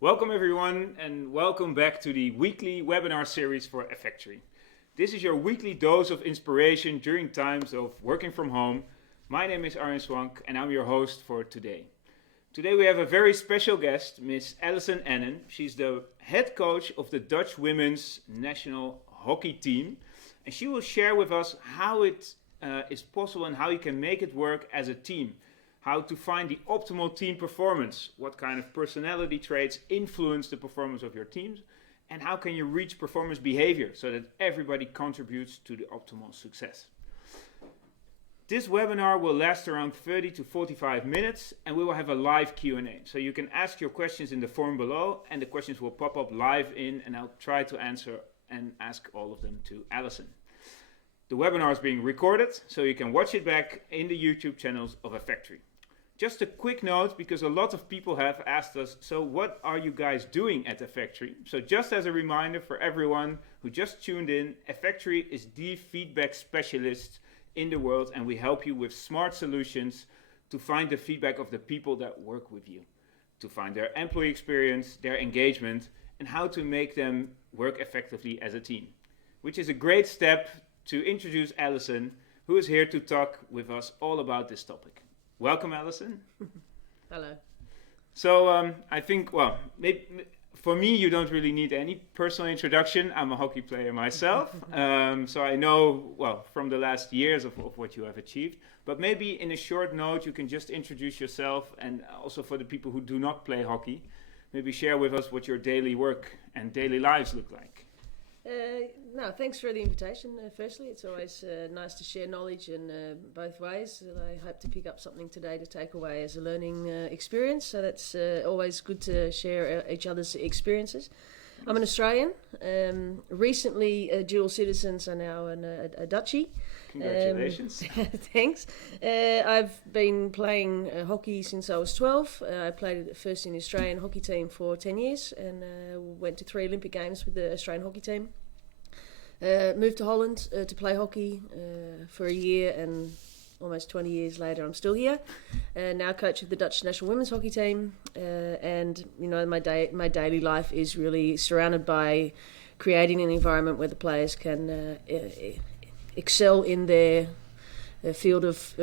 Welcome everyone and welcome back to the weekly webinar series for Effectory. This is your weekly dose of inspiration during times of working from home. My name is Arjen Swank and I'm your host for today. Today we have a very special guest, Miss Alyson Annan. She's the head coach of the Dutch women's national hockey team, and she will share with us how it is possible and how you can make it work as a team. How to find the optimal team performance, what kind of personality traits influence the performance of your teams, and how can you reach performance behavior so that everybody contributes to the optimal success. This webinar will last around 30 to 45 minutes and we will have a live Q&A. So you can ask your questions in the form below and the questions will pop up live and I'll try to answer and ask all of them to Alyson. The webinar is being recorded so you can watch it back in the YouTube channels of Effectory. Just a quick note, because a lot of people have asked us, so what are you guys doing at Effectory? So just as a reminder for everyone who just tuned in, Effectory is the feedback specialist in the world, and we help you with smart solutions to find the feedback of the people that work with you, to find their employee experience, their engagement, and how to make them work effectively as a team. Which is a great step to introduce Alyson, who is here to talk with us all about this topic. Welcome, Alyson. Hello. So I think, well, for me, you don't really need any personal introduction. I'm a hockey player myself, so I know, well, from the last years of what you have achieved. But maybe in a short note, you can just introduce yourself, and also for the people who do not play hockey, maybe share with us what your daily work and daily lives look like. No, thanks for the invitation. Firstly, it's always nice to share knowledge in both ways. I hope to pick up something today to take away as a learning experience. So that's always good to share each other's experiences. I'm an Australian. Recently, dual citizens are now a Dutchie. Congratulations. Thanks. I've been playing hockey since I was 12. I played first in the Australian hockey team for 10 years and went to 3 Olympic Games with the Australian hockey team. Moved to Holland to play hockey for a year, and almost 20 years later I'm still here. Now coach of the Dutch national women's hockey team, and you know my daily life is really surrounded by creating an environment where the players can excel in their field of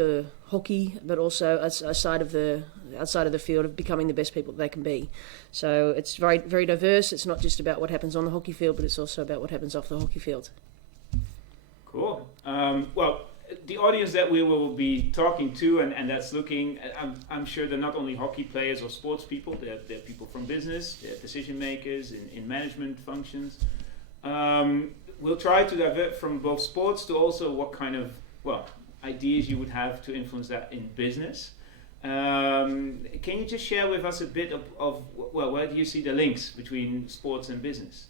hockey, but also outside of the field of becoming the best people they can be. So it's very, very diverse. It's not just about what happens on the hockey field, but it's also about what happens off the hockey field. Cool. Well, the audience that we will be talking to and that's looking, I'm sure they're not only hockey players or sports people, they're people from business, they're decision makers in management functions. We'll try to divert from both sports to also what kind of, well, ideas you would have to influence that in business. Can you just share with us a bit of where do you see the links between sports and business?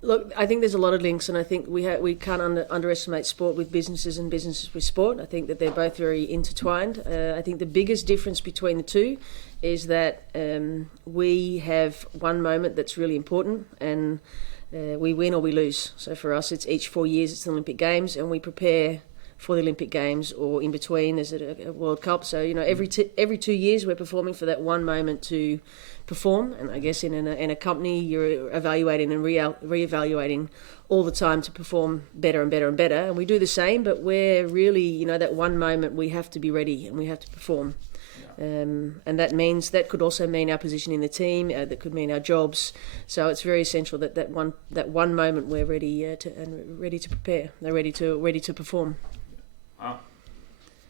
Look, I think there's a lot of links, and I think we can't underestimate sport with businesses and businesses with sport. I think that they're both very intertwined. I think the biggest difference between the two is that we have one moment that's really important, and we win or we lose. So for us, it's each 4 years, it's the Olympic Games, and we prepare for the Olympic Games, or in between there's a World Cup. So you know, every 2 years we're performing for that one moment to perform. And I guess in a company you're evaluating and re-evaluating all the time to perform better and better and better. And we do the same, but we're really, you know, that one moment we have to be ready and we have to perform. And that could also mean our position in the team. That could mean our jobs. So it's very essential that one moment we're ready to prepare. They're ready to perform. Wow.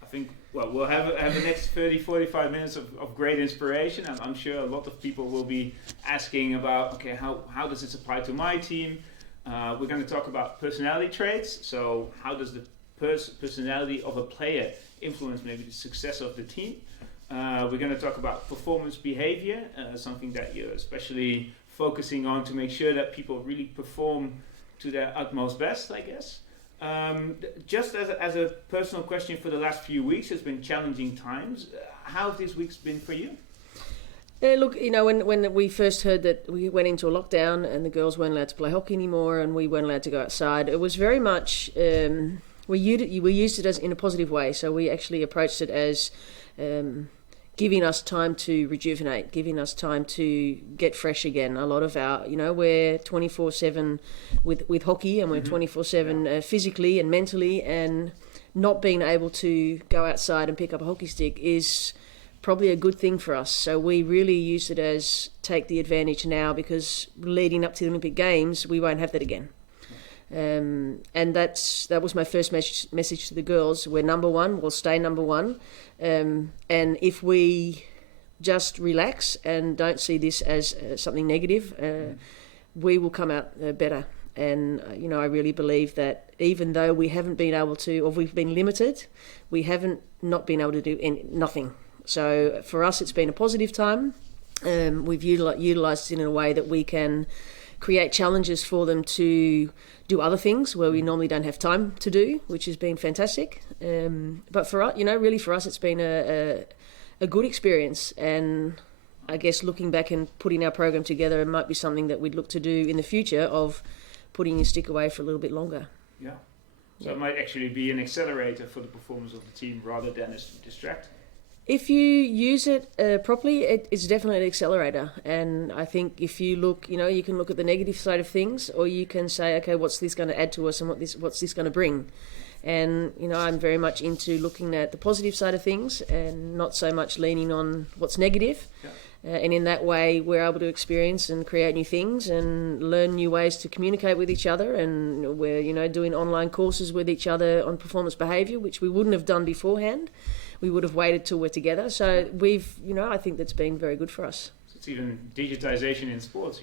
I think, well, we'll have the next 30, 45 minutes of great inspiration. I'm sure a lot of people will be asking about, okay, how does this apply to my team? We're going to talk about personality traits. So how does the personality of a player influence maybe the success of the team? We're going to talk about performance behavior, something that you're especially focusing on to make sure that people really perform to their utmost best, I guess. Just as a personal question, for the last few weeks, it's been challenging times. How have these weeks been for you? Look, you know, when we first heard that we went into a lockdown and the girls weren't allowed to play hockey anymore and we weren't allowed to go outside, it was very much, we used it as in a positive way. So we actually approached it as giving us time to rejuvenate, giving us time to get fresh again. A lot of our, we're 24/7 with hockey, and we're 24/7 physically and mentally, and not being able to go outside and pick up a hockey stick is probably a good thing for us. So we really use it as take the advantage now, because leading up to the Olympic Games, we won't have that again. And that was my first message to the girls. We're number one, we'll stay number one. And if we just relax and don't see this as something negative, we will come out better. And, I really believe that even though we haven't been able to, or we've been limited, we haven't not been able to do nothing. So for us, it's been a positive time. We've utilised it in a way that we can create challenges for them to do other things where we normally don't have time to do, which has been fantastic. But for us, really for us, it's been a good experience. And I guess looking back and putting our program together, it might be something that we'd look to do in the future, of putting your stick away for a little bit longer. Yeah. So it might actually be an accelerator for the performance of the team rather than a distract. If you use it properly, it's definitely an accelerator. And I think if you look, you can look at the negative side of things, or you can say, okay, what's this going to add to us, and what's this going to bring? And, I'm very much into looking at the positive side of things and not so much leaning on what's negative. Yeah. And in that way, we're able to experience and create new things and learn new ways to communicate with each other. And we're, doing online courses with each other on performance behaviour, which we wouldn't have done beforehand. We would have waited till we're together. So we've, I think that's been very good for us. It's even digitization in sports.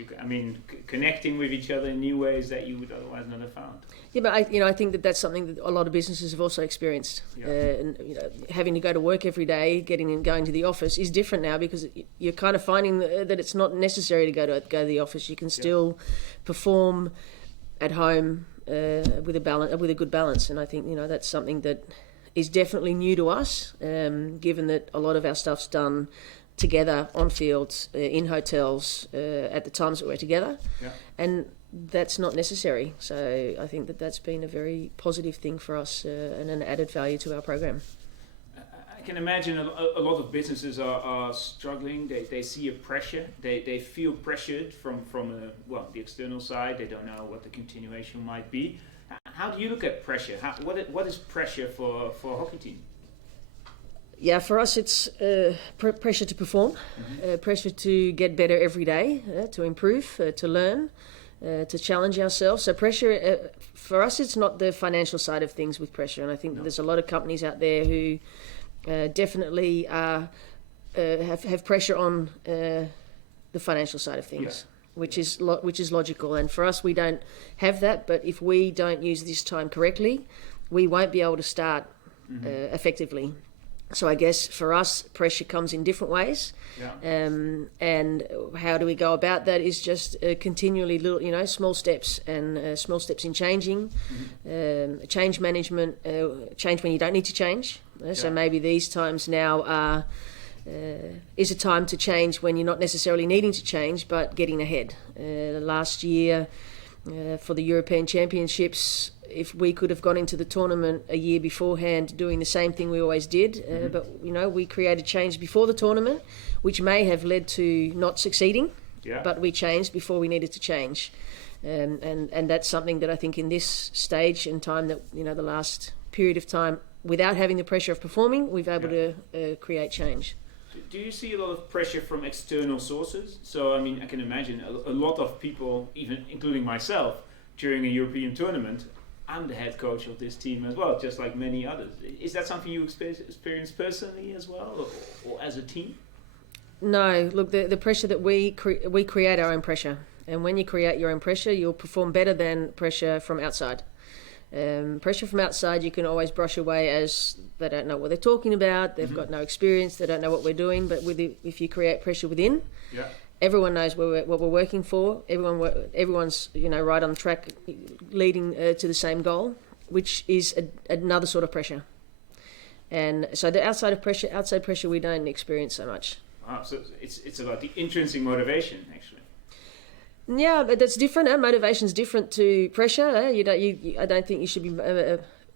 Connecting with each other in new ways that you would otherwise not have found. Yeah, but I think that's something that a lot of businesses have also experienced. Yeah. And having to go to work every day, going to the office is different now, because you're kind of finding that it's not necessary to go to the office. You can still perform at home with a good balance. And I think that's something that is definitely new to us, given that a lot of our stuff's done together on fields, in hotels, at the times that we're together. Yeah. And that's not necessary. So I think that's been a very positive thing for us, and an added value to our program. I can imagine a lot of businesses are struggling. They see a pressure. They feel pressured from the external side. They don't know what the continuation might be. How do you look at pressure? What is pressure for a hockey team? Yeah, for us it's pressure to perform, pressure to get better every day, to improve, to learn, to challenge ourselves. So pressure, for us, it's not the financial side of things with pressure. And I think there's a lot of companies out there who definitely have pressure on the financial side of things. Yeah. Which is logical. And for us, we don't have that. But if we don't use this time correctly, we won't be able to start effectively. So I guess for us, pressure comes in different ways. Yeah. And how do we go about that is just continually small steps, and small steps in changing, change management, change when you don't need to change. So maybe these times now are is a time to change when you're not necessarily needing to change, but getting ahead. Last year, for the European Championships, if we could have gone into the tournament a year beforehand doing the same thing we always did, but we created change before the tournament, which may have led to not succeeding, but we changed before we needed to change. And that's something that I think in this stage and time, that the last period of time, without having the pressure of performing, we've been able to create change. Do you see a lot of pressure from external sources? So, I can imagine a lot of people, even including myself, during a European tournament, I'm the head coach of this team as well, just like many others. Is that something you experience personally as well, or as a team? No, look, the pressure that we create our own pressure. And when you create your own pressure, you'll perform better than pressure from outside. Pressure from outside you can always brush away as they don't know what they're talking about, they've got no experience, they don't know what we're doing. But if you create pressure within, everyone knows what we're working for. Everyone's right on track, leading to the same goal, which is another sort of pressure. And so the outside pressure we don't experience so much. Wow, so it's about the intrinsic motivation, actually. Yeah, but that's different. Motivation's different to pressure. I don't think you should be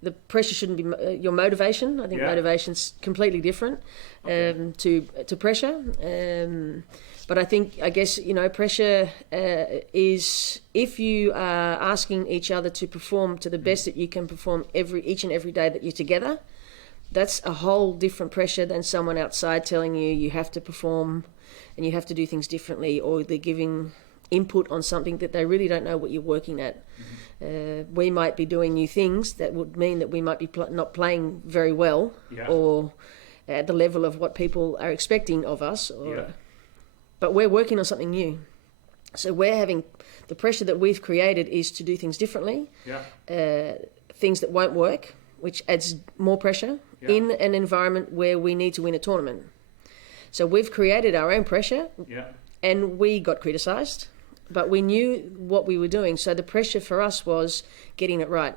the pressure shouldn't be your motivation. I think motivation's completely different to pressure. But I guess, pressure is if you are asking each other to perform to the best that you can perform each and every day that you're together, that's a whole different pressure than someone outside telling you have to perform and you have to do things differently, or they're giving input on something that they really don't know what you're working at. We might be doing new things that would mean that we might be not playing very well or at the level of what people are expecting of us. But we're working on something new. So we're having the pressure that we've created is to do things differently, things that won't work, which adds more pressure in an environment where we need to win a tournament. So we've created our own pressure and we got criticised, but we knew what we were doing. So the pressure for us was getting it right.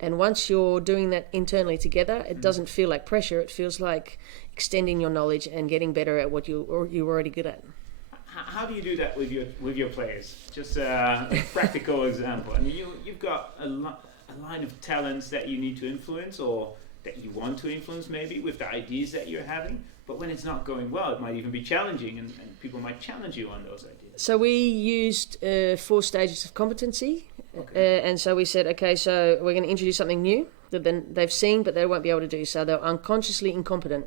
And once you're doing that internally together, it doesn't feel like pressure. It feels like extending your knowledge and getting better at what you're already good at. How do you do that with your players? Just a practical example. I mean, you've got a line of talents that you need to influence, or that you want to influence maybe with the ideas that you're having. But when it's not going well, it might even be challenging, and people might challenge you on those ideas. So we used 4 stages of competency. And so we said, okay, so we're going to introduce something new that then they've seen, but they won't be able to do. So they're unconsciously incompetent.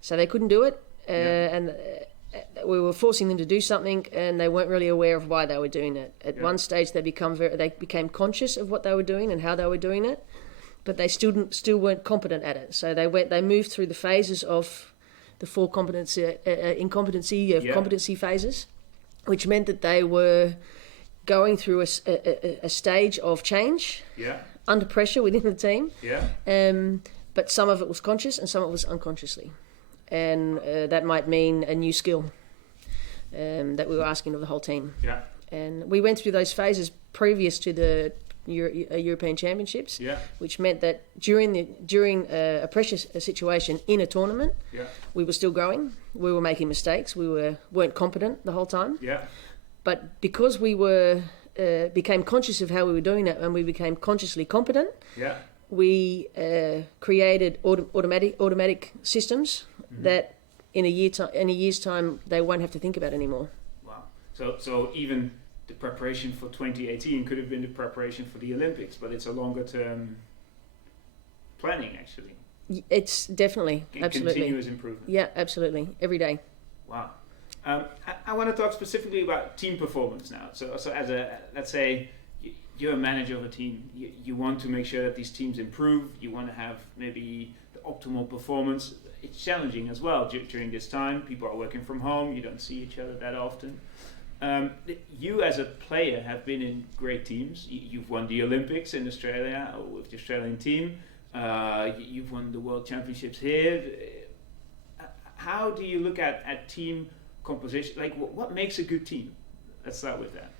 So they couldn't do it. And we were forcing them to do something, and they weren't really aware of why they were doing it. At one stage, they became conscious of what they were doing and how they were doing it, but they still weren't competent at it. So they moved through the phases of the 4 competency phases, which meant that they were going through a stage of change under pressure within the team. But some of it was conscious and some of it was unconsciously. And that might mean a new skill that we were asking of the whole team. And we went through those phases previous to the European Championships, which meant that during a pressure situation in a tournament, we were still growing. We were making mistakes. We weren't competent the whole time. But because we became conscious of how we were doing it, and we became consciously competent, we created automatic systems that in a year's time they won't have to think about anymore. Wow! So even the preparation for 2018 could have been the preparation for the Olympics, but it's a longer term planning actually. It's definitely absolutely continuous improvement. Yeah, absolutely, every day. Wow. I want to talk specifically about team performance now. So as let's say you're a manager of a team, you want to make sure that these teams improve. You want to have maybe the optimal performance. It's challenging as well during this time. People are working from home. You don't see each other that often. You as a player have been in great teams. You've won the Olympics in Australia with the Australian team. You've won the World Championships here. How do you look at team composition? Like, what makes a good team? Let's start with that.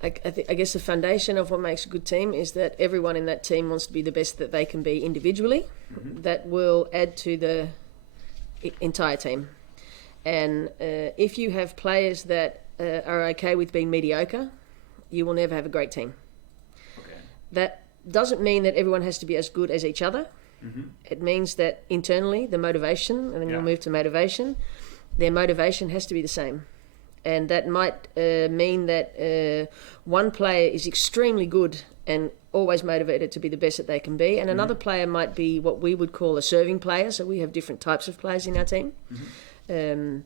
I guess the foundation of what makes a good team is that everyone in that team wants to be the best that they can be individually. That will add to the entire team. And if you have players that are okay with being mediocre, you will never have a great team. That doesn't mean that everyone has to be as good as each other. It means that internally, the motivation, and then we'll move to motivation, their motivation has to be the same. And that might mean that one player is extremely good and always motivated to be the best that they can be, and another player might be what we would call a serving player. So we have different types of players in our team. And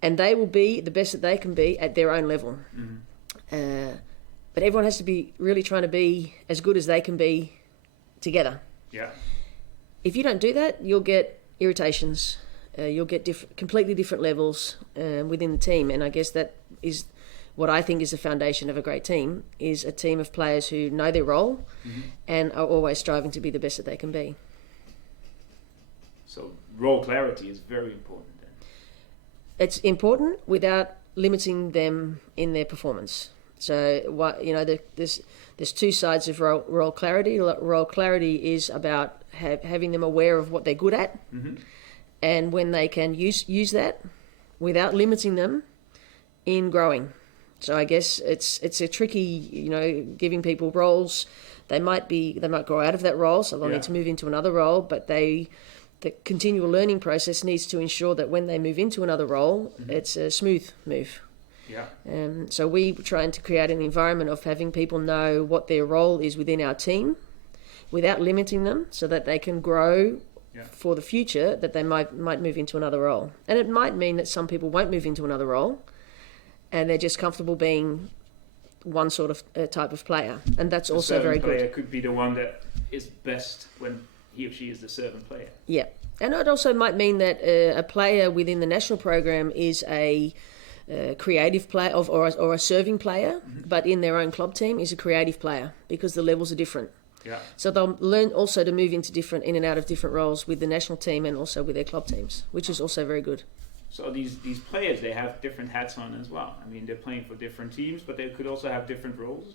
they will be the best that they can be at their own level. But everyone has to be really trying to be as good as they can be together. If you don't do that, you'll get irritations. You'll get completely different levels within the team. And I guess that is what I think is the foundation of a great team, is a team of players who know their role and are always striving to be the best that they can be. So role clarity is very important then. It's important without limiting them in their performance. So there's 2 sides of role clarity. Role clarity is about having them aware of what they're good at, and when they can use that without limiting them in growing. So I guess it's a tricky, giving people roles They might grow out of that role, so they'll need to move into another role, but the continual learning process needs to ensure that when they move into another role, it's a smooth move. Yeah. So we were trying to create an environment of having people know what their role is within our team without limiting them, so that they can grow for the future, that they might move into another role. And it might mean that some people won't move into another role and they're just comfortable being one sort of type of player. And that's also very good. The player could be the one that is best when he or she is the servant player. Yeah. And it also might mean that a player within the national program is a creative player or a serving player, but in their own club team is a creative player, because the levels are different. Yeah. So they'll learn also to move into in and out of different roles with the national team and also with their club teams, which is also very good. So these players, they have different hats on as well. I mean, they're playing for different teams, but they could also have different roles.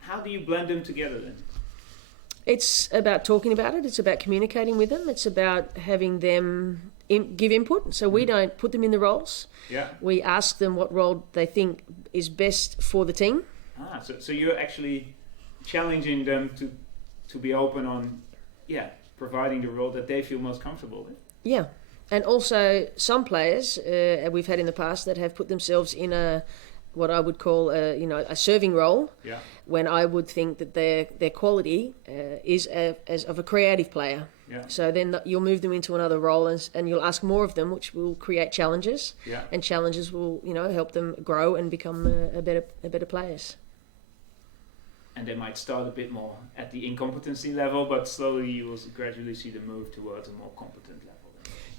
How do you blend them together then? It's about talking about it. It's about communicating with them. It's about having them give input. So we don't put them in the roles. Yeah. We ask them what role they think is best for the team. So you're actually challenging them to be open on, providing the role that they feel most comfortable with. Yeah. And also some players we've had in the past that have put themselves in what I would call a serving role, when I would think that their quality is as of a creative player. Yeah. So then you'll move them into another role and you'll ask more of them, which will create challenges. Yeah. And challenges will help them grow and become a better players. And they might start a bit more at the incompetency level, but slowly you will gradually see them move towards a more competent level.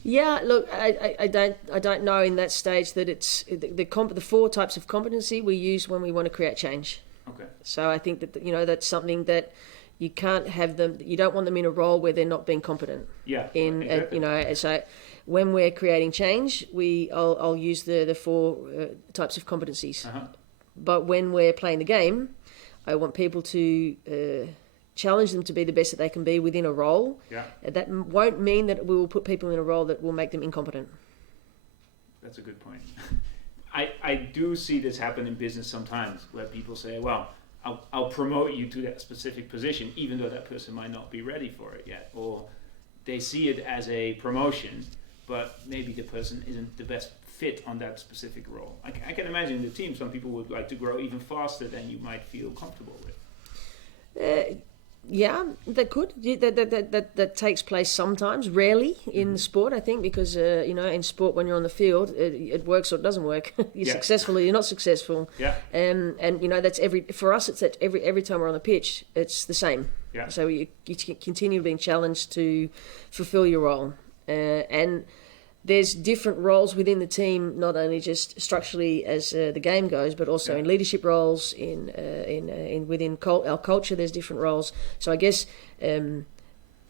Yeah, look, I don't know in that stage that it's the 4 types of competency we use when we want to create change. Okay. So I think that that's something that you can't have them. You don't want them in a role where they're not being competent. Yeah. Exactly. So when we're creating change, I'll use the 4 types of competencies. Uh-huh. But when we're playing the game, I want people to challenge them to be the best that they can be within a role. Yeah. That won't mean that we will put people in a role that will make them incompetent. That's a good point. I do see this happen in business sometimes, where people say, well, I'll promote you to that specific position, even though that person might not be ready for it yet. Or they see it as a promotion, but maybe the person isn't the best fit on that specific role. I can imagine in the team, some people would like to grow even faster than you might feel comfortable with. Yeah, that could. That takes place sometimes, rarely in sport, I think, because in sport, when you're on the field, it works or it doesn't work. You're successful or you're not successful. Yeah. And that's for us. It's that every time we're on the pitch, it's the same. Yeah. So you continue being challenged to fulfill your role, and there's different roles within the team, not only just structurally as the game goes, but also in leadership roles, within our culture. There's different roles. So I guess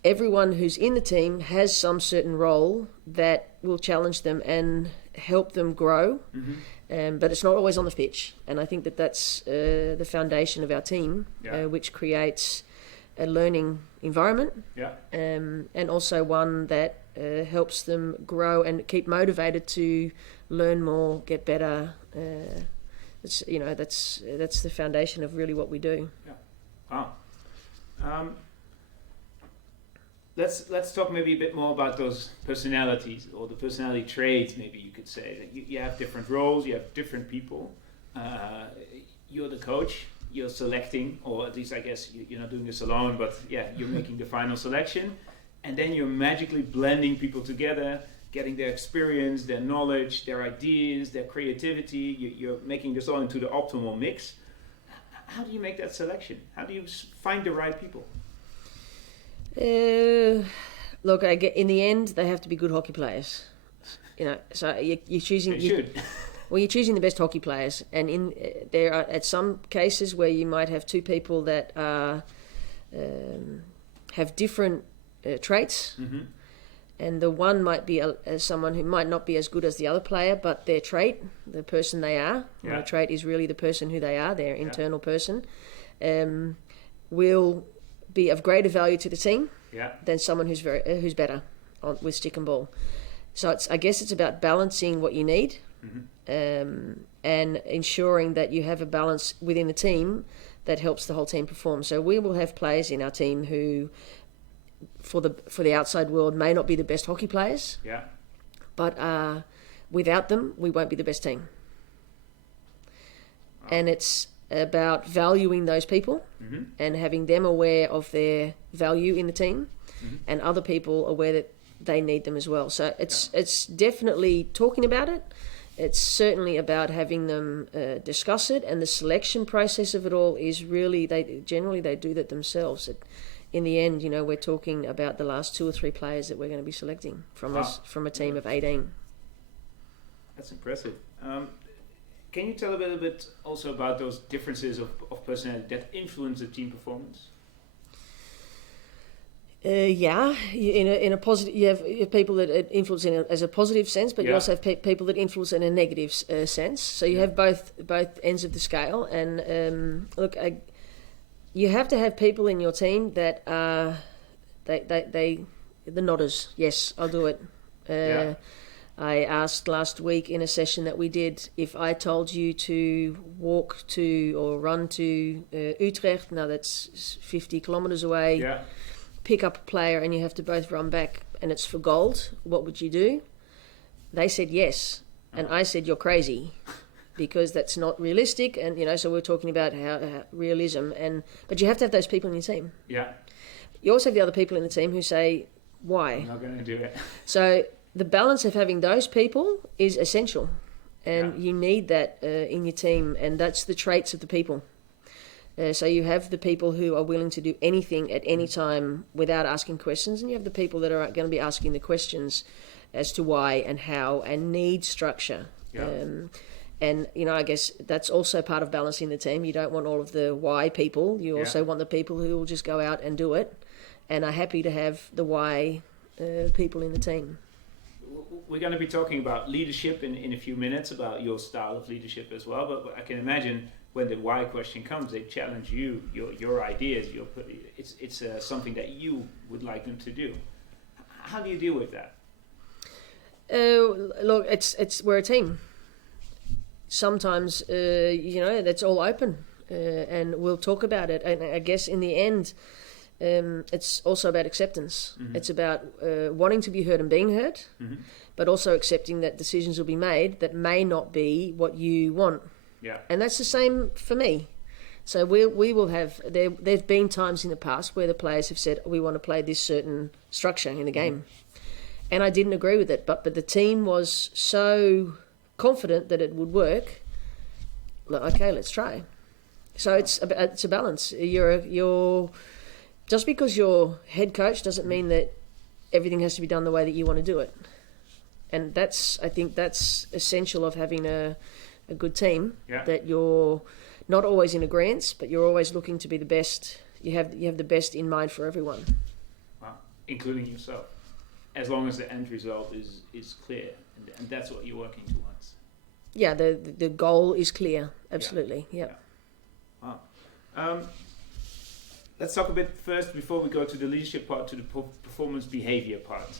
everyone who's in the team has some certain role that will challenge them and help them grow. Mm-hmm. But it's not always on the pitch, and I think that's the foundation of our team, which creates a learning environment, and also one that helps them grow and keep motivated to learn more, get better. That's the foundation of really what we do. Yeah. Wow. Let's talk maybe a bit more about those personalities, or the personality traits. Maybe you could say that you have different roles, you have different people. You're the coach. You're selecting, or at least I guess you're not doing this alone, but you're making the final selection. And then you're magically blending people together, getting their experience, their knowledge, their ideas, their creativity. You're making this all into the optimal mix. How do you make that selection? How do you find the right people? Look, in the end, they have to be good hockey players. So you're choosing. They should. Well, you're choosing the best hockey players, and there are at some cases where you might have 2 people that have different traits, and the one might be someone who might not be as good as the other player, but their trait, the person they are, their trait is really the person who they are, their internal person, will be of greater value to the team than someone who's better with stick and ball. So I guess it's about balancing what you need. And ensuring that you have a balance within the team that helps the whole team perform. So we will have players in our team who, for the outside world, may not be the best hockey players. Yeah. But without them, we won't be the best team. Wow. And it's about valuing those people and having them aware of their value in the team, and other people aware that they need them as well. So it's definitely talking about it. It's certainly about having them discuss it, and the selection process of it all is really, they do that themselves. In the end, we're talking about the last 2 or 3 players that we're going to be selecting from a team of 18. That's impressive. Can you tell a little bit also about those differences of personality that influence the team performance? In a positive, you have people that influence as a positive sense, but you also have people that influence in a negative sense. So you have both ends of the scale. And you have to have people in your team that are the nodders. Yes, I'll do it. I asked last week in a session that we did, if I told you to walk to or run to Utrecht, now that's 50 kilometers away, pick up a player and you have to both run back and it's for gold, what would you do? They said yes. And I said, you're crazy, because that's not realistic. And, so we're talking about how realism. But you have to have those people in your team. Yeah. You also have the other people in the team who say, why? I'm not going to do it. So the balance of having those people is essential, and you need that in your team, and that's the traits of the people. So you have the people who are willing to do anything at any time without asking questions, and you have the people that are going to be asking the questions as to why and how and need structure. And, I guess that's also part of balancing the team. You don't want all of the why people. You also want the people who will just go out and do it and are happy to have the why people in the team. We're going to be talking about leadership in a few minutes, about your style of leadership as well. But I can imagine when the why question comes, they challenge you, your ideas. It's something that you would like them to do. How do you deal with that? Look, we're a team. Sometimes, that's all open, and we'll talk about it. And I guess in the end, it's also about acceptance. It's about wanting to be heard and being heard, but also accepting that decisions will be made that may not be what you want. Yeah. And that's the same for me. So we will have, there've been times in the past where the players have said, we want to play this certain structure in the game. And I didn't agree with it, but the team was so confident that it would work. Okay, let's try. So it's a balance. You're just because you're head coach doesn't mean that everything has to be done the way that you want to do it. And I think that's essential of having a good team, that you're not always in agreement, but you're always looking to be the best. You have the best in mind for everyone. Wow. Including yourself. As long as the end result is clear, and that's what you're working towards. Yeah, the goal is clear. Absolutely. Yeah. Wow. Let's talk a bit first before we go to the leadership part, to the performance behavior part.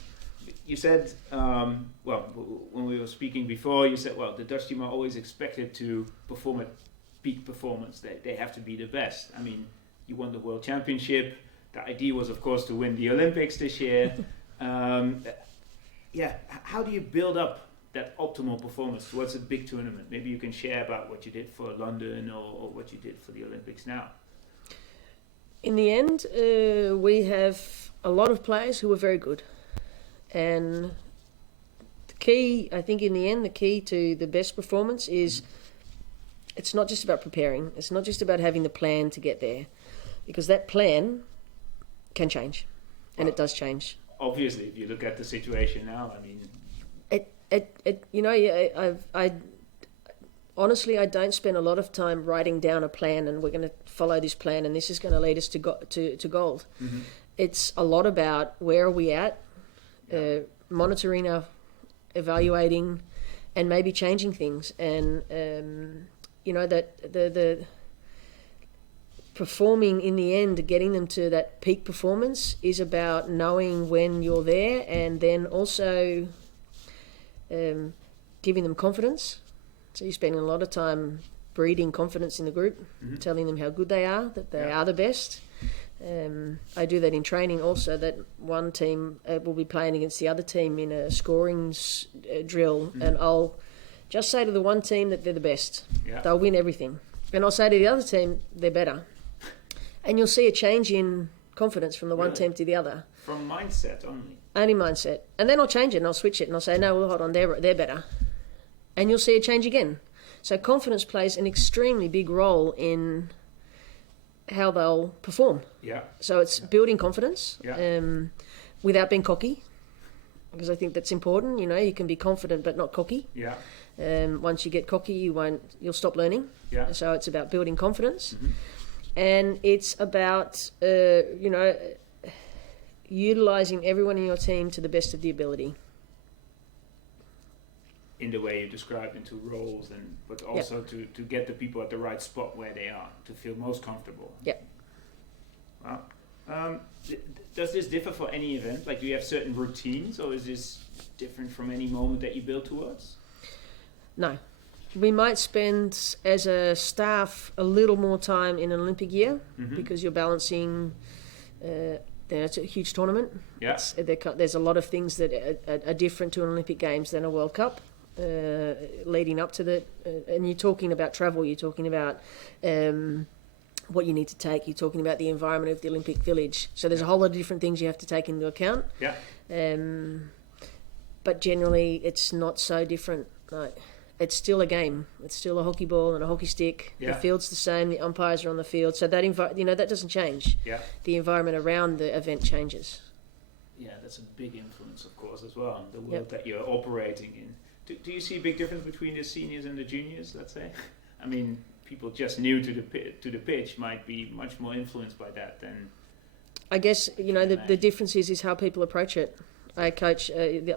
You said, when we were speaking before, you said, the Dutch team are always expected to perform at peak performance. They have to be the best. I mean, you won the World Championship. The idea was, of course, to win the Olympics this year. How do you build up that optimal performance towards a big tournament? Maybe you can share about what you did for London or what you did for the Olympics now. In the end, we have a lot of players who are very good. And the key, I think in the end, the key to the best performance is it's not just about preparing. It's not just about having the plan to get there. Because that plan can change. And it does change. Obviously, if you look at the situation now, I mean... Honestly, I don't spend a lot of time writing down a plan and we're going to follow this plan and this is going to lead us to gold. Mm-hmm. It's a lot about where are we at, monitoring, evaluating, and maybe changing things. And, that the performing in the end, getting them to that peak performance is about knowing when you're there and then also giving them confidence. So you're spending a lot of time breeding confidence in the group, telling them how good they are, that they are the best. I do that in training also, that one team will be playing against the other team in a scoring drill, and I'll just say to the one team that they're the best. Yeah. They'll win everything. And I'll say to the other team, they're better. And you'll see a change in confidence from the one team to the other. From mindset only? Only mindset. And then I'll change it and I'll switch it and I'll say, no, well, hold on, they're better. And you'll see a change again. So confidence plays an extremely big role in how they'll perform. Yeah. So it's building confidence without being cocky, because I think that's important. You know, you can be confident but not cocky. Yeah. Once you get cocky, you'll stop learning. Yeah. So it's about building confidence, and it's about utilizing everyone in your team to the best of the ability. In the way you described into roles, but also to get the people at the right spot where they are, to feel most comfortable. Yeah. Wow. Does this differ for any event? Like, do you have certain routines, or is this different from any moment that you build towards? No. We might spend, as a staff, a little more time in an Olympic year, because you're balancing... it's a huge tournament. Yeah. There's a lot of things that are different to an Olympic Games than a World Cup. Leading up to that, and you're talking about travel, you're talking about what you need to take, you're talking about the environment of the Olympic Village. So there's a whole lot of different things you have to take into account. Yeah. But generally, it's not so different. Like, it's still a game. It's still a hockey ball and a hockey stick. Yeah. The field's the same. The umpires are on the field. So that that doesn't change. Yeah. The environment around the event changes. Yeah, that's a big influence, of course, as well. The world that you're operating in. Do you see a big difference between the seniors and the juniors, let's say? I mean, people just new to the pitch might be much more influenced by that than... I guess, the difference is how people approach it. I coach the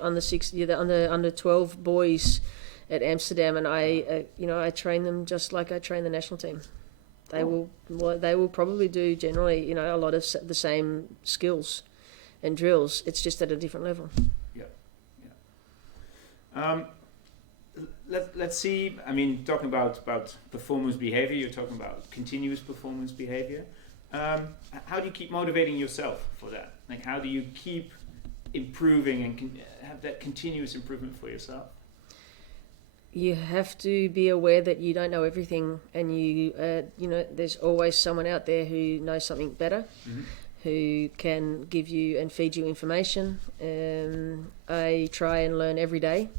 under 12 boys at Amsterdam, and I train them just like I train the national team. They will probably do generally, a lot of the same skills and drills. It's just at a different level. Yeah. Let's see, I mean, talking about performance behavior, you're talking about continuous performance behavior. How do you keep motivating yourself for that? Like, how do you keep improving and have that continuous improvement for yourself? You have to be aware that you don't know everything, and there's always someone out there who knows something better, who can give you and feed you information. I try and learn every day.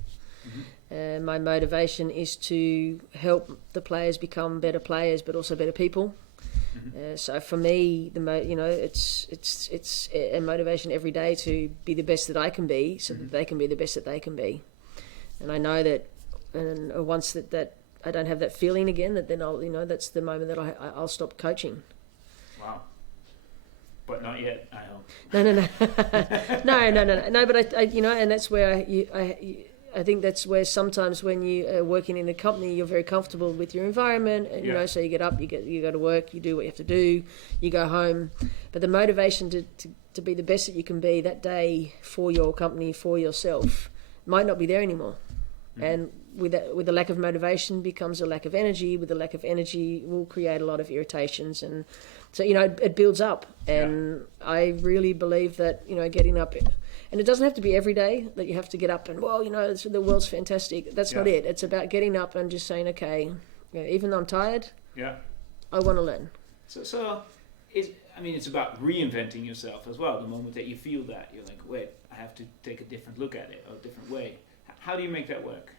My motivation is to help the players become better players, but also better people. So for me, it's a motivation every day to be the best that I can be, so that they can be the best that they can be. And I know that, and once that I don't have that feeling again, that then I'll that's the moment that I'll stop coaching. Wow. But not yet, I hope. No. But I and that's where I think that's where sometimes when you are working in a company, you're very comfortable with your environment, and, so you get up, you go to work, you do what you have to do, you go home. But the motivation to be the best that you can be that day for your company, for yourself, might not be there anymore. And with the lack of motivation becomes a lack of energy. With the lack of energy will create a lot of irritations, and so it builds up. And I really believe that getting up, and it doesn't have to be every day that you have to get up and the world's fantastic. That's not it. It's about getting up and just saying, okay, even though I'm tired, I want to learn. So it's about reinventing yourself as well. The moment that you feel that, you're like, wait, I have to take a different look at it, or a different way. How do you make that work?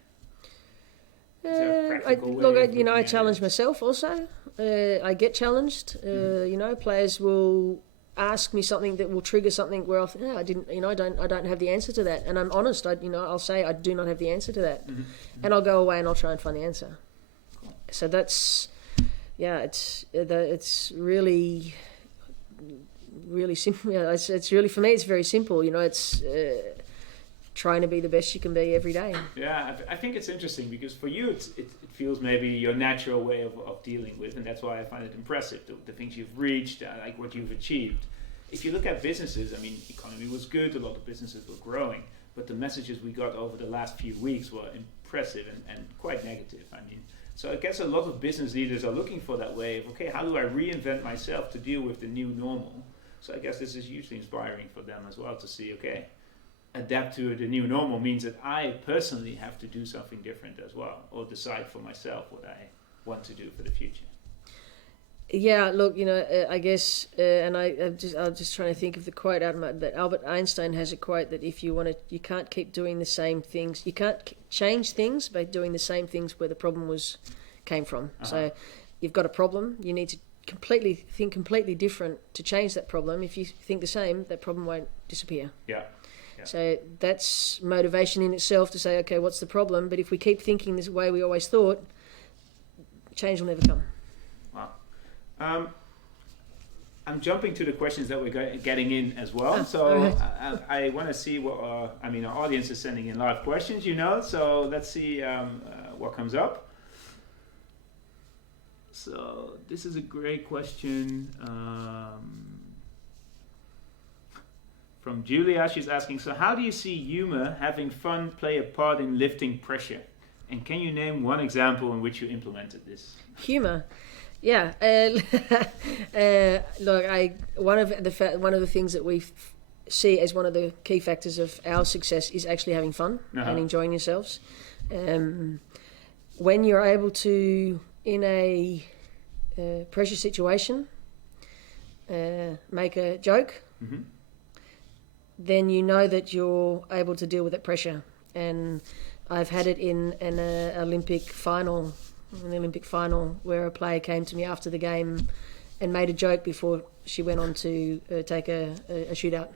I challenge myself also. I get challenged. Players will ask me something that will trigger something where I don't have the answer to that, and I'm honest. I'll say I do not have the answer to that, and I'll go away and I'll try and find the answer. Cool. So that's it's really simple. It's really, for me, it's very simple. It's trying to be the best you can be every day. Yeah, I think it's interesting because for you it feels maybe your natural way of dealing with, and that's why I find it impressive, the things you've reached, like what you've achieved. If you look at businesses, economy was good, a lot of businesses were growing, but the messages we got over the last few weeks were impressive and quite negative. So I guess a lot of business leaders are looking for that way of, okay, how do I reinvent myself to deal with the new normal? So I guess this is hugely inspiring for them as well to see, okay, adapt to the new normal means that I personally have to do something different as well, or decide for myself what I want to do for the future. Yeah, look, I guess, and I'm just trying to think of the quote out of my, but Albert Einstein has a quote that if you can't keep doing the same things, you can't change things by doing the same things where the problem came from. So you've got a problem, you need to think completely different to change that problem. If you think the same, that problem won't disappear. Yeah. So that's motivation in itself to say, okay, what's the problem? But if we keep thinking this way we always thought, change will never come. I'm jumping to the questions that we're getting in as well. I want to see what our audience is sending in live questions, so let's see what comes up. So this is a great question from Julia. She's asking, so how do you see humor, having fun, play a part in lifting pressure? And can you name one example in which you implemented this? Humor. Yeah, look, one of the things that we see as one of the key factors of our success is actually having fun and enjoying yourselves. When you're able to, in a pressure situation, make a joke, then you know that you're able to deal with that pressure. And I've had it in an Olympic final where a player came to me after the game and made a joke before she went on to take a shootout.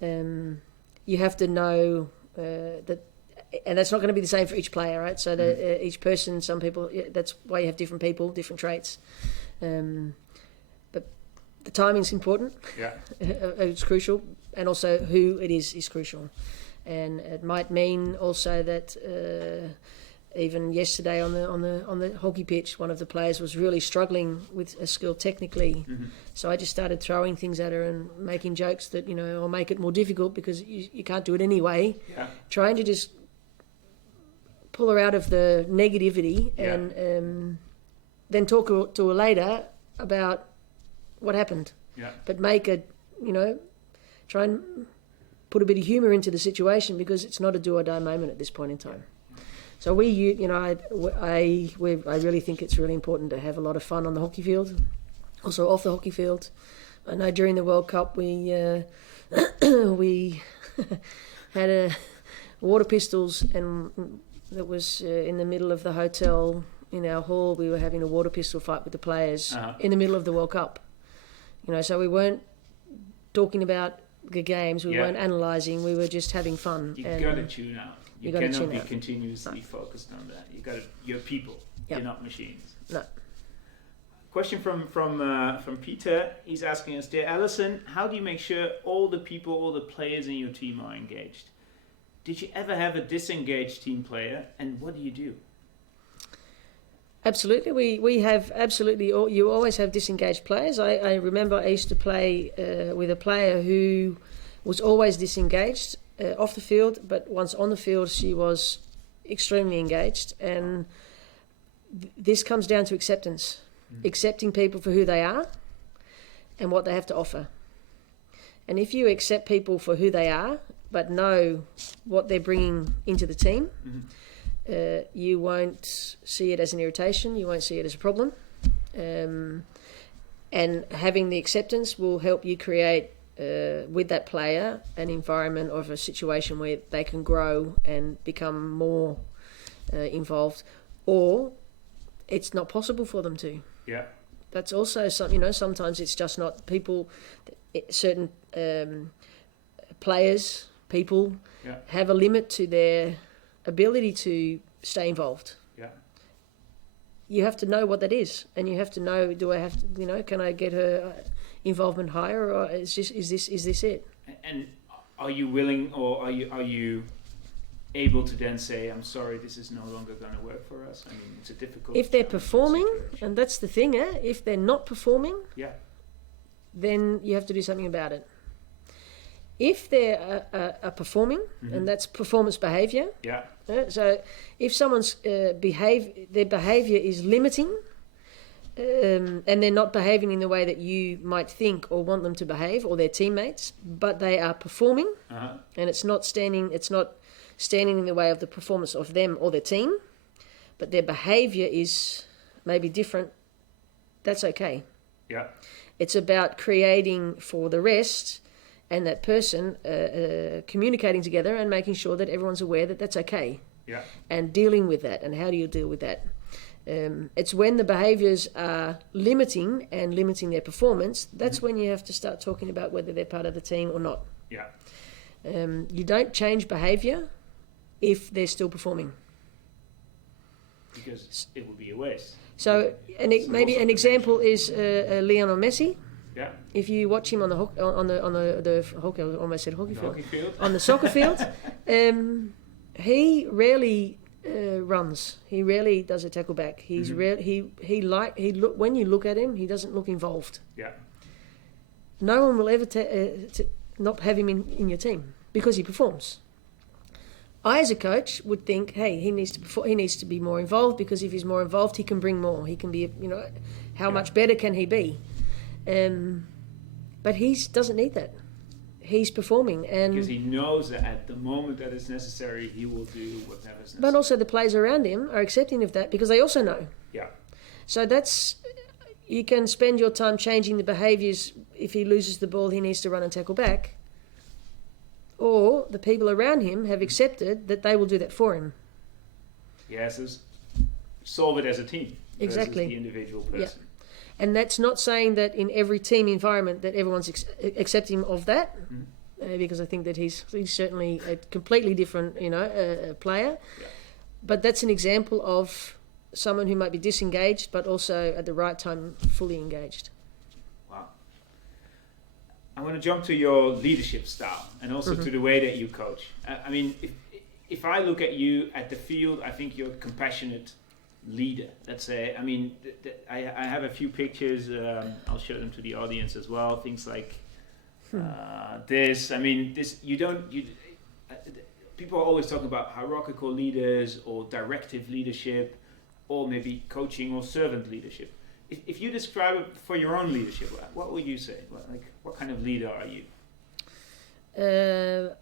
You have to know that, and that's not going to be the same for each player, right? So that each person, some people, that's why you have different people, different traits. But the timing's important. Yeah, it's crucial, and also who it is crucial. And it might mean also that. Even yesterday on the hockey pitch, one of the players was really struggling with a skill technically. So I just started throwing things at her and making jokes that, or make it more difficult because you can't do it anyway. Yeah. Trying to just pull her out of the negativity and then talk to her later about what happened. Yeah. But make a, try and put a bit of humour into the situation because it's not a do or die moment at this point in time. So I really think it's really important to have a lot of fun on the hockey field, also off the hockey field. I know during the World Cup we had water pistols, and that was in the middle of the hotel in our hall. We were having a water pistol fight with the players in the middle of the World Cup. So we weren't talking about the games, we weren't analysing, we were just having fun. You got to tune out. You cannot be continuously focused on that. You're people. You're not machines. No. Question from Peter. He's asking us, dear Alyson, how do you make sure all the people, all the players in your team are engaged? Did you ever have a disengaged team player, and what do you do? Absolutely, we have absolutely. You always have disengaged players. I remember I used to play with a player who was always disengaged. Off the field, but once on the field she was extremely engaged, and this comes down to acceptance. Accepting people for who they are and what they have to offer. And if you accept people for who they are but know what they're bringing into the team, you won't see it as an irritation, you won't see it as a problem, and having the acceptance will help you create with that player an environment of a situation where they can grow and become more involved, or it's not possible for them to. Yeah. That's also something, sometimes it's just not people, certain players, people have a limit to their ability to stay involved. Yeah. You have to know what that is, and you have to know, do I have to, can I get her involvement higher, or is this it? And are you willing, or are you able to then say, I'm sorry, this is no longer going to work for us? I mean, it's a difficult. If they're performing, and that's the thing, if they're not performing, then you have to do something about it. if they're performing, and that's performance behaviour. Yeah. So if someone's their behaviour is limiting, and they're not behaving in the way that you might think or want them to behave, or their teammates, but they are performing, and it's not standing in the way of the performance of them or their team, but their behaviour is maybe different, that's okay. Yeah. It's about creating for the rest and that person communicating together and making sure that everyone's aware that that's okay. Yeah. And dealing with that, and how do you deal with that? It's when the behaviours are limiting their performance, that's when you have to start talking about whether they're part of the team or not. Yeah. You don't change behaviour if they're still performing. Because it would be a waste. So, maybe an example is Lionel Messi. Yeah. If you watch him on the hockey, I almost said hockey field. On the soccer field, he rarely runs. He rarely does a tackle back. He's when you look at him, he doesn't look involved. Yeah. No one will ever not have him in your team because he performs. I, as a coach, would think, hey, he needs to be more involved, because if he's more involved, he can bring more. He can be, how much better can he be? But he doesn't need that. He's performing, and because he knows that at the moment that it's necessary, he will do whatever is necessary. But also the players around him are accepting of that because they also know. Yeah. So you can spend your time changing the behaviours. If he loses the ball, he needs to run and tackle back. Or the people around him have accepted that they will do that for him. Yes, solve it as a team. Exactly. Versus the individual person. Yeah. And that's not saying that in every team environment that everyone's accepting of that, because I think that he's certainly a completely different, player. Yeah. But that's an example of someone who might be disengaged, but also at the right time fully engaged. Wow. I want to jump to your leadership style and also to the way that you coach. I mean, if I look at you at the field, I think you're a compassionate leader. Let's say, I mean, I have a few pictures. I'll show them to the audience as well. Things like this. I mean, people are always talking about hierarchical leaders or directive leadership, or maybe coaching or servant leadership. If you describe it for your own leadership, what would you say? What kind of leader are you?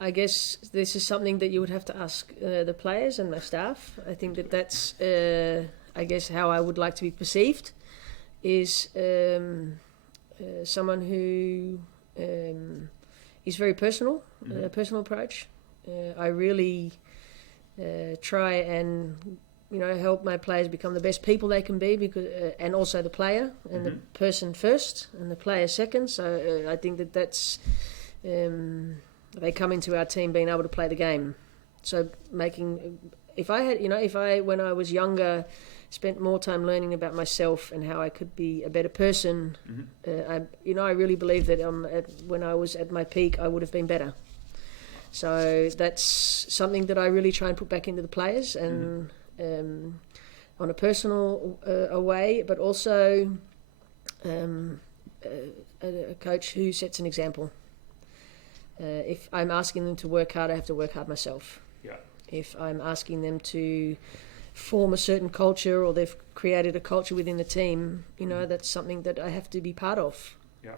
I guess this is something that you would have to ask the players and my staff. I think that's, I guess, how I would like to be perceived, is someone who is very personal, personal approach. I really try and help my players become the best people they can be, because and also the player and the person first and the player second. So I think that's they come into our team being able to play the game. So if I when I was younger spent more time learning about myself and how I could be a better person, I really believe that when I was at my peak, I would have been better. So that's something that I really try and put back into the players, and on a personal way, but also a coach who sets an example. If I'm asking them to work hard, I have to work hard myself. Yeah. If I'm asking them to form a certain culture, or they've created a culture within the team, that's something that I have to be part of. Yeah.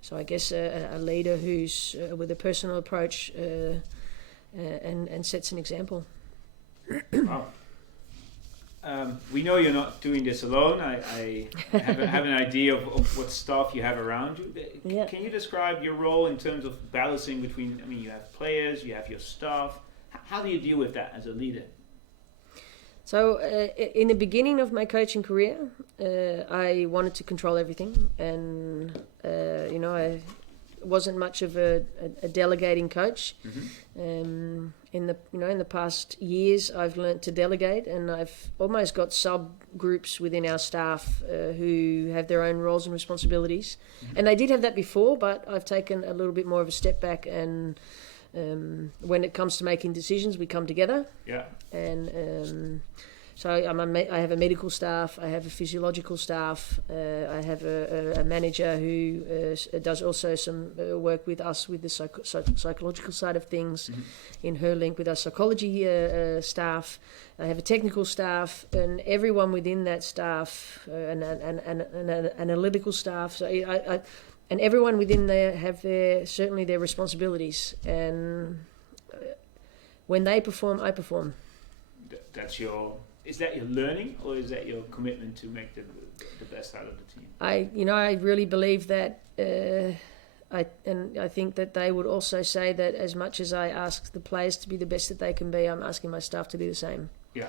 So I guess a leader who's with a personal approach and sets an example. Wow. We know you're not doing this alone. I have an idea of what staff you have around you. Yeah. Can you describe your role in terms of balancing between, you have players, you have your staff. How do you deal with that as a leader? So in the beginning of my coaching career, I wanted to control everything, and I wasn't much of a delegating coach. In the past years, I've learnt to delegate, and I've almost got subgroups within our staff who have their own roles and responsibilities. And they did have that before, but I've taken a little bit more of a step back, and when it comes to making decisions, we come together. Yeah. And So I have a medical staff, I have a physiological staff, I have a manager who does also some work with us with the psychological side of things, in her link with our psychology staff. I have a technical staff, and everyone within that staff, and analytical staff. So and everyone within there have certainly their responsibilities, and when they perform, I perform. Is that your learning, or is that your commitment to make the best out of the team? I really believe that, I think that they would also say that as much as I ask the players to be the best that they can be, I'm asking my staff to do the same. Yeah.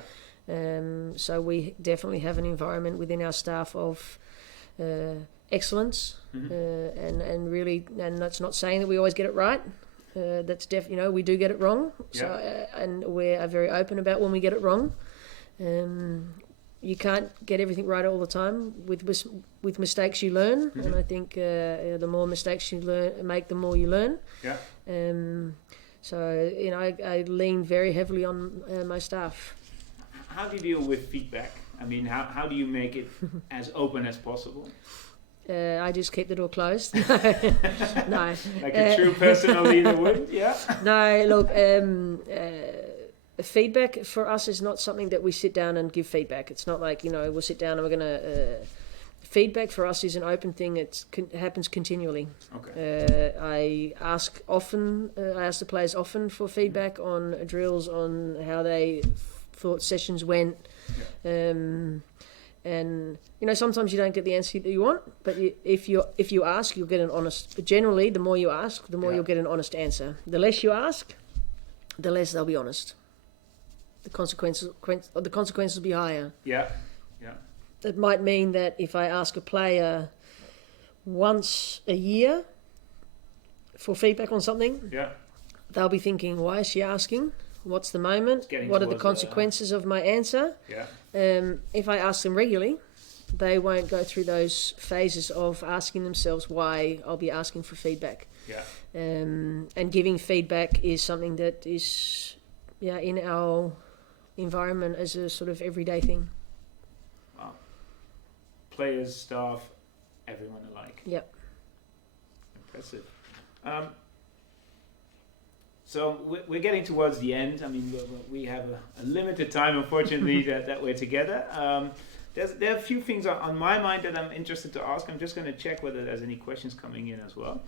So we definitely have an environment within our staff of excellence, and really, and that's not saying that we always get it right. That's we do get it wrong. Yeah. So and we are very open about when we get it wrong. You can't get everything right all the time. With mistakes you learn, and I think the more mistakes you make, the more you learn. Yeah. So I lean very heavily on my staff. How do you deal with feedback? I mean, how do you make it as open as possible? I just keep the door closed. No. Like a true personal leader would, yeah? No, look, feedback for us is not something that we sit down and give feedback. It's not like, we'll sit down and we're going to... feedback for us is an open thing. It happens continually. Okay. I ask the players often for feedback on drills, on how they thought sessions went. Yeah. And sometimes you don't get the answer that you want, but if you ask, you'll get an honest. But generally, the more you ask, the more you'll get an honest answer. The less you ask, the less they'll be honest. The consequences will be higher. Yeah, yeah. That might mean that if I ask a player once a year for feedback on something, they'll be thinking, why is she asking? What's the moment? What are the consequences of my answer? Yeah. If I ask them regularly, they won't go through those phases of asking themselves why I'll be asking for feedback. Yeah. And giving feedback is something that is, in our environment as a sort of everyday thing. Wow. Players, staff, everyone alike. Yep. Impressive. So we're getting towards the end. I mean, we have a limited time, unfortunately, that we're together. There are a few things on my mind that I'm interested to ask. I'm just going to check whether there's any questions coming in as well.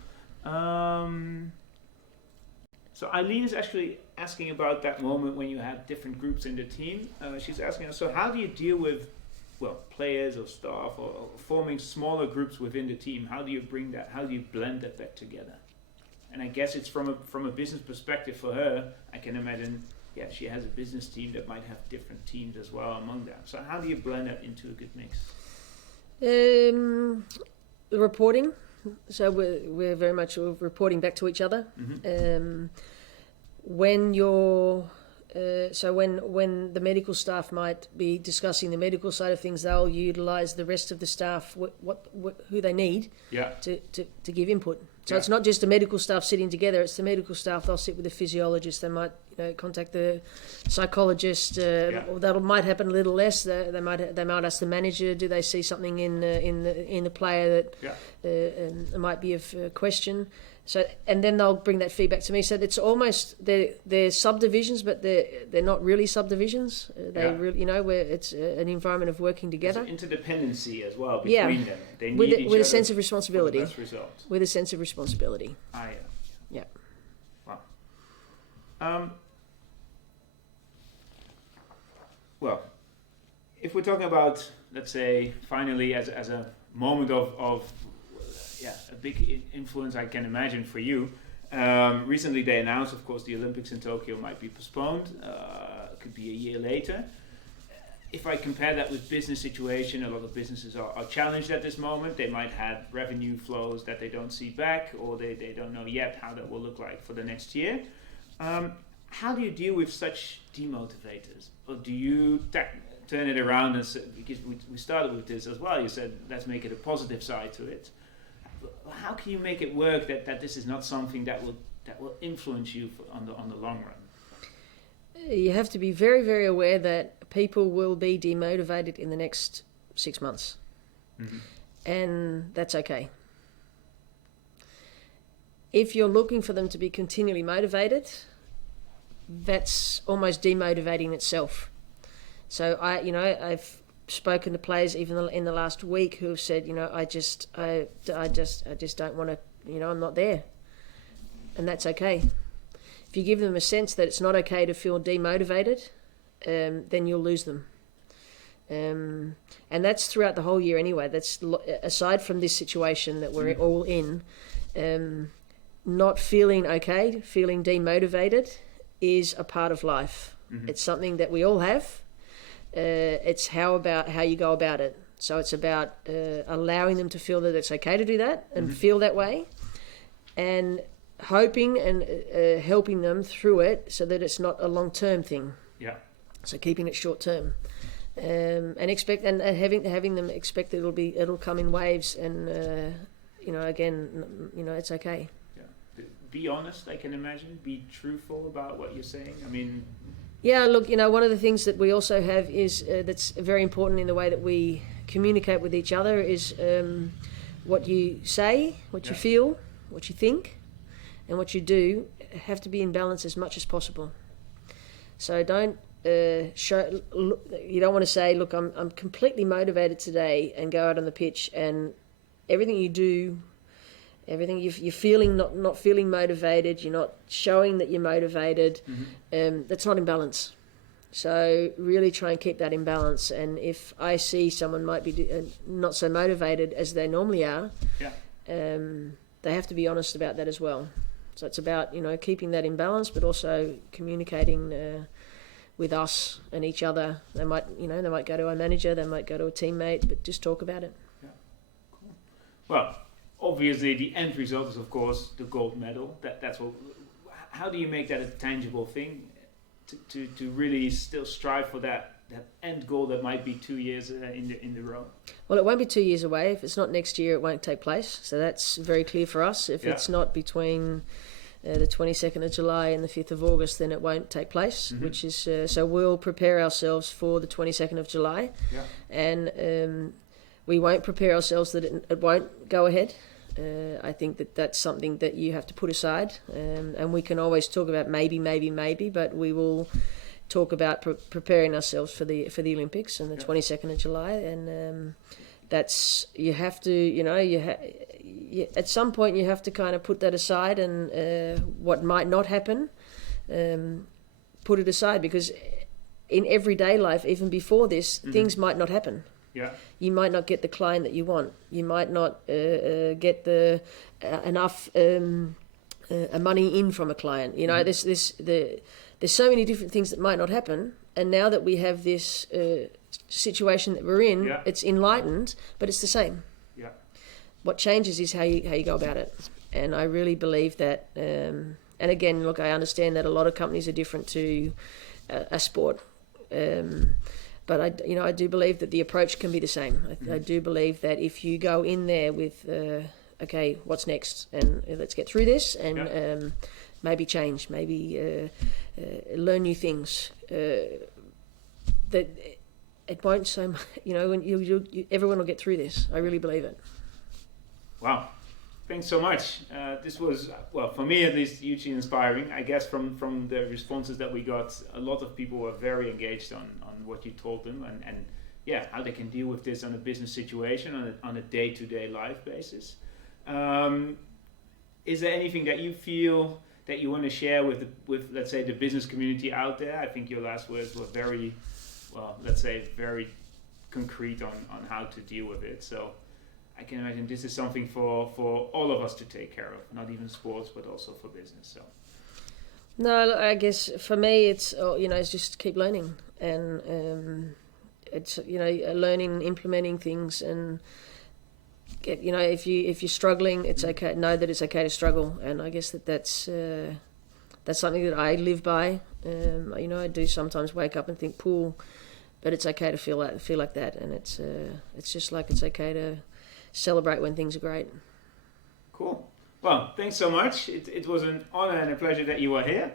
So Eileen is actually asking about that moment when you had different groups in the team. She's asking us, so how do you deal with, players or staff or forming smaller groups within the team? How do you bring that? How do you blend that back together? And I guess it's from a business perspective for her. I can imagine, she has a business team that might have different teams as well among them. So how do you blend that into a good mix? The reporting. So we're very much reporting back to each other. Mm-hmm. When the medical staff might be discussing the medical side of things, they'll utilise the rest of the staff who they need to give input. So it's not just the medical staff sitting together, it's the medical staff, they'll sit with the physiologist, they might contact the psychologist, or that might happen a little less. They might ask the manager, do they see something in the player that might be of question. So, and then they'll bring that feedback to me. So it's almost they're subdivisions, but they're not really subdivisions. Really, where it's an environment of working together. There's interdependency as well between them. They need each with other a sense of responsibility. For the best result. With a sense of responsibility. Yeah. Wow. Well, if we're talking about, let's say, finally as a moment of a big influence, I can imagine, for you. Recently they announced, of course, the Olympics in Tokyo might be postponed. It could be a year later. If I compare that with business situation, a lot of businesses are challenged at this moment. They might have revenue flows that they don't see back, or they don't know yet how that will look like for the next year. How do you deal with such demotivators? Or do you turn it around and say, because we started with this as well, you said, let's make it a positive side to it. How can you make it work that this is not something that will influence you on the long run? you have to be very, very aware that people will be demotivated in the next 6 months. Mm-hmm. And that's okay. If you're looking for them to be continually motivated, that's almost demotivating itself. So I've spoken to players even in the last week who have said, I just don't want to, I'm not there. And that's okay. If you give them a sense that it's not okay to feel demotivated, then you'll lose them. And that's throughout the whole year anyway. That's aside from this situation that we're all in, not feeling okay, feeling demotivated is a part of life. Mm-hmm. It's something that we all have. It's how you go about it. So it's about allowing them to feel that it's okay to do that and mm-hmm. feel that way, and hoping and helping them through it so that it's not a long-term thing. Yeah. So keeping it short-term, and having them expect that it'll come in waves, and it's okay. Yeah. Be honest, I can imagine. Be truthful about what you're saying. I mean. Yeah, look, one of the things that we also have is that's very important in the way that we communicate with each other is what you say, what you feel, what you think, and what you do have to be in balance as much as possible. So don't you don't want to say, look, I'm completely motivated today, and go out on the pitch and everything you do, everything you're feeling, not feeling motivated, you're not showing that you're motivated, mm-hmm. That's not in balance. So really try and keep that in balance. And if I see someone might be not so motivated as they normally are, they have to be honest about that as well. So it's about, keeping that in balance, but also communicating with us and each other. They might go to a manager, they might go to a teammate, but just talk about it. Yeah, cool. Well, obviously the end result is, of course, the gold medal. That's what. How do you make that a tangible thing to really still strive for that end goal that might be 2 years in the row? Well, it won't be 2 years away. If it's not next year, it won't take place. So that's very clear for us. If it's not between the 22nd of July and the 5th of August, then it won't take place, mm-hmm. which is so we'll prepare ourselves for the 22nd of July. Yeah. And we won't prepare ourselves that it won't go ahead. I think that's something that you have to put aside, and we can always talk about maybe, but we will talk about preparing ourselves for the Olympics on the 22nd of July, and that's you have to at some point you have to kind of put that aside, and what might not happen, put it aside, because in everyday life, even before this, mm-hmm. things might not happen. Yeah. You might not get the client that you want. You might not get enough money in from a client. Mm-hmm. There's so many different things that might not happen. And now that we have this situation that we're in, it's enlightened, but it's the same. Yeah. What changes is how you go about it. And I really believe that. And again, look, I understand that a lot of companies are different to a sport. But I do believe that the approach can be the same. I do believe that if you go in there with, okay, what's next, and let's get through this, and maybe change, maybe learn new things, that it won't so much, when everyone will get through this. I really believe it. Wow. Thanks so much. This was, well, for me at least, hugely inspiring. I guess from the responses that we got, a lot of people were very engaged on what you told them, and how they can deal with this on a business situation, on a day-to-day life basis. Is there anything that you feel that you want to share with let's say, the business community out there? I think your last words were very, very concrete on how to deal with it. So I can imagine this is something for all of us to take care of, not even sports, but also for business. So. No, I guess for me, it's just keep learning, and it's learning, implementing things, and if you're struggling, it's okay. Know that it's okay to struggle, and I guess that's something that I live by. I do sometimes wake up and think pool, but it's okay to feel like that, and it's just like it's okay to celebrate when things are great. Cool. Well, thanks so much. It was an honor and a pleasure that you were here.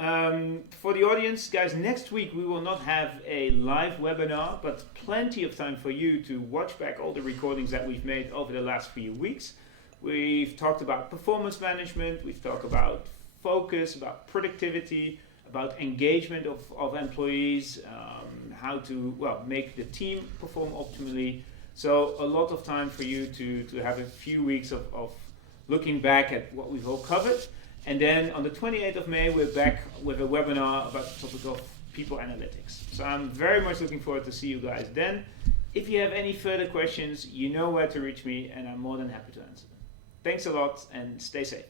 For the audience, guys, next week we will not have a live webinar, but plenty of time for you to watch back all the recordings that we've made over the last few weeks. We've talked about performance management, we've talked about focus, about productivity, about engagement of employees, how to make the team perform optimally. So a lot of time for you to have a few weeks of looking back at what we've all covered. And then on the 28th of May, we're back with a webinar about the topic of people analytics. So I'm very much looking forward to see you guys then. If you have any further questions, you know where to reach me, and I'm more than happy to answer them. Thanks a lot, and stay safe.